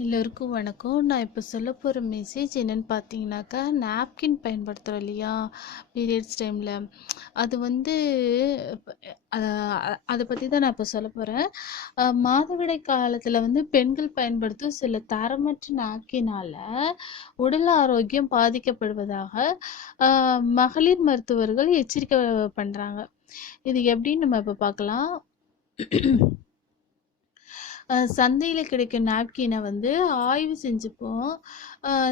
எல்லோருக்கும் வணக்கம். நான் இப்போ சொல்ல போகிற மெசேஜ் என்னென்னு பார்த்தீங்கன்னாக்கா நாப்கின் பயன்படுத்துகிறோம் இல்லையா? பீரியட்ஸ் டைமில் அது வந்து அதை பற்றி தான் நான் இப்போ சொல்ல போகிறேன். மாதவிடை காலத்தில் வந்து பெண்கள் பயன்படுத்தும் சில தரமற்ற நாப்கினால் உடல் ஆரோக்கியம் பாதிக்கப்படுவதாக மகளிர் மருத்துவர்கள் எச்சரிக்கை பண்ணுறாங்க இது எப்படின்னு நம்ம இப்போ பார்க்கலாம். சந்தையில் கிடைக்கும் நாப்கினை வந்து ஆய்வு செஞ்சுப்போம்.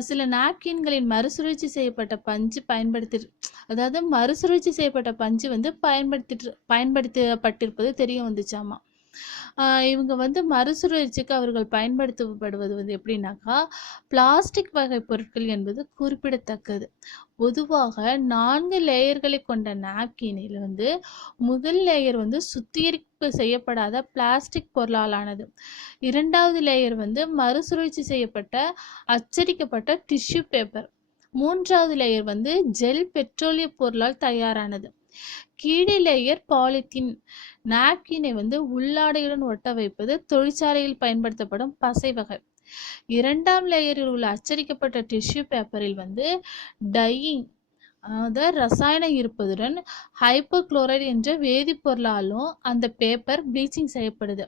சில நாப்கின்களின் மறுசுழற்சி செய்யப்பட்ட பஞ்சு பயன்படுத்தி அதாவது மறுசுழற்சி செய்யப்பட்ட பஞ்சு வந்து பயன்படுத்திட்டு பயன்படுத்தப்பட்டிருப்பது தெரிய வந்துச்சாமா இவங்க வந்து மறுசுழற்சிக்கு அவர்கள் பயன்படுத்தப்படுவது வந்து எப்படின்னாக்கா பிளாஸ்டிக் வகை பொருட்கள் என்பது குறிப்பிடத்தக்கது. பொதுவாக நான்கு லேயர்களை கொண்ட நாப்கினில் வந்து முதல் லேயர் வந்து சுத்திகரிப்பு செய்யப்படாத பிளாஸ்டிக் பொருளால் ஆனது இரண்டாவது லேயர் வந்து மறுசுழற்சி செய்யப்பட்ட அச்சடிக்கப்பட்ட டிஷ்யூ பேப்பர். மூன்றாவது லேயர் வந்து ஜெல் பெட்ரோலிய பொருளால் தயாரானது. கீழே லேயர் பாலித்தீன் நாப்கினை வந்து உள்ளாடையுடன் ஒட்ட வைப்பது தொழிற்சாலையில் பயன்படுத்தப்படும் பசை வகை. இரண்டாம் லேயரில் உள்ள அச்சடிக்கப்பட்ட டிஷ்யூ பேப்பரில் வந்து டையிங் அதாவது ரசாயனம் இருப்பதுடன் ஹைப்போக்ளோரைடு என்ற வேதிப்பொருளாலும் அந்த பேப்பர் ப்ளீச்சிங் செய்யப்படுது.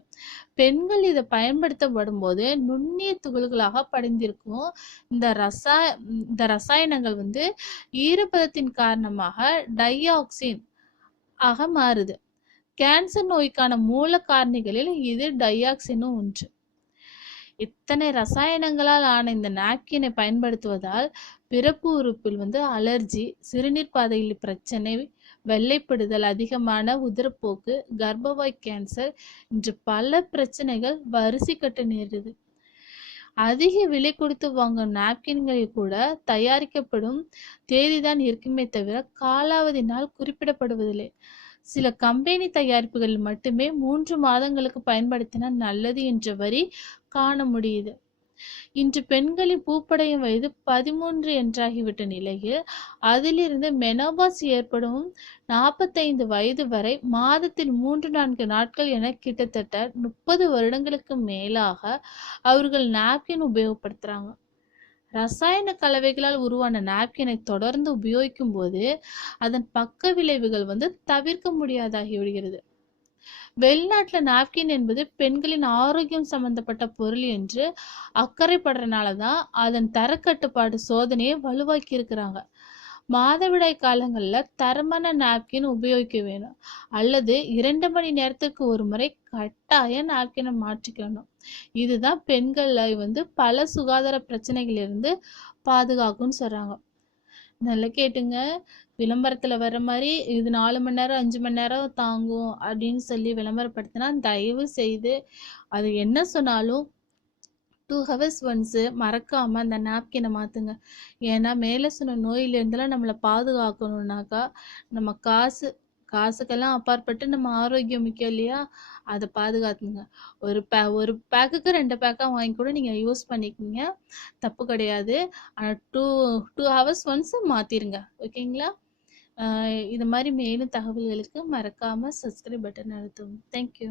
பெண்கள் இதை பயன்படுத்தப்படும் போது நுண்ணிய துகள்களாக படிந்திருக்கும். இந்த ரசா இந்த ரசாயனங்கள் வந்து ஈரப்பதத்தின் காரணமாக டையாக்சின் ஆக மாறுது. கேன்சர் நோய்க்கான மூல காரணிகளில் இது டையாக்சினும் ஒன்று. இத்தனை ரசாயனங்களால் ஆன இந்த நாப்கினை பயன்படுத்துவதால் பிறப்பு உறுப்பில் வந்து அலர்ஜி சிறுநீர் பாதையில் பிரச்சனை வெள்ளைப்படுதல் அதிகமான உதிரப்போக்கு கர்ப்பவாய் கேன்சர் என்று பல பிரச்சனைகள் வரிசை கட்ட நேருது அதிக விலை கொடுத்து வாங்கும் நாப்கின்களில் கூட தயாரிக்கப்படும் தேதிதான் இருக்குமே தவிர காலாவதி நாள் குறிப்பிடப்படுவதில்லை. சில கம்பெனி தயாரிப்புகளில் மட்டுமே மூன்று மாதங்களுக்கு பயன்படுத்தினால் நல்லது என்ற வரி காண முடியுது. இன்று பெண்களின் பூப்படையும் வயது பதிமூன்று என்றாகிவிட்ட நிலையில் அதிலிருந்து மெனோபாஸ் ஏற்படும் நாற்பத்தைந்து வயது வரை மாதத்தில் மூன்று நான்கு நாட்கள் என கிட்டத்தட்ட முப்பது வருடங்களுக்கு மேலாக அவர்கள் நாப்கின் உபயோகப்படுத்துறாங்க. ரசாயன கலவைகளால் உருவான நாப்கினை தொடர்ந்து உபயோகிக்கும் போது அதன் பக்க விளைவுகள் வந்து தவிர்க்க முடியாதாகி விடுகிறது. வெளிநாட்டுல நாப்கின் என்பது பெண்களின் ஆரோக்கியம் சம்பந்தப்பட்ட பொருள் என்று அக்கறைப்படுறனால தான் அதன் தரக்கட்டுப்பாடு சோதனையை வலுவாக்கி இருக்கிறாங்க மாதவிடாய் காலங்களில் தரமான நாப்கின் உபயோகிக்க வேணும். அல்லது இரண்டு மணி நேரத்துக்கு ஒரு முறை கட்டாய நாப்கினை மாற்றிக்கணும். இதுதான் பெண்களை வந்து பல சுகாதார பிரச்சனைகளிலிருந்து பாதுகாக்கும்னு சொல்றாங்க. நல்லா கேட்டுங்க. விளம்பரத்துல வர்ற மாதிரி இது நாலு மணி நேரம் அஞ்சு மணி நேரம் தாங்கும் அப்படின்னு சொல்லி விளம்பரப்படுத்தினா தயவு செய்து அது என்ன சொன்னாலும் டூ ஹவர்ஸ் ஒன்ஸு மறக்காமல் அந்த நாப்கினை மாற்றுங்க ஏன்னா மேலே சொன்ன நோயிலேருந்தெல்லாம் நம்மளை பாதுகாக்கணுன்னாக்கா நம்ம காசு காசுக்கெல்லாம் அப்பாற்பட்டு நம்ம ஆரோக்கியம் முக்கியம் இல்லையா? அதை பாதுகாத்துங்க. ஒரு பே ஒரு பேக்குக்கு ரெண்டு பேக்காக வாங்கி கூட நீங்கள் யூஸ் பண்ணிக்கிங்க. தப்பு கிடையாது. ஆனால் டூ டூ ஹவர்ஸ் ஒன்ஸு மாற்றிடுங்க ஓகேங்களா? இது மாதிரி மேலும் தகவல்களுக்கு மறக்காமல் சப்ஸ்கிரைப் பட்டன் அழுத்தவும். தேங்க்யூ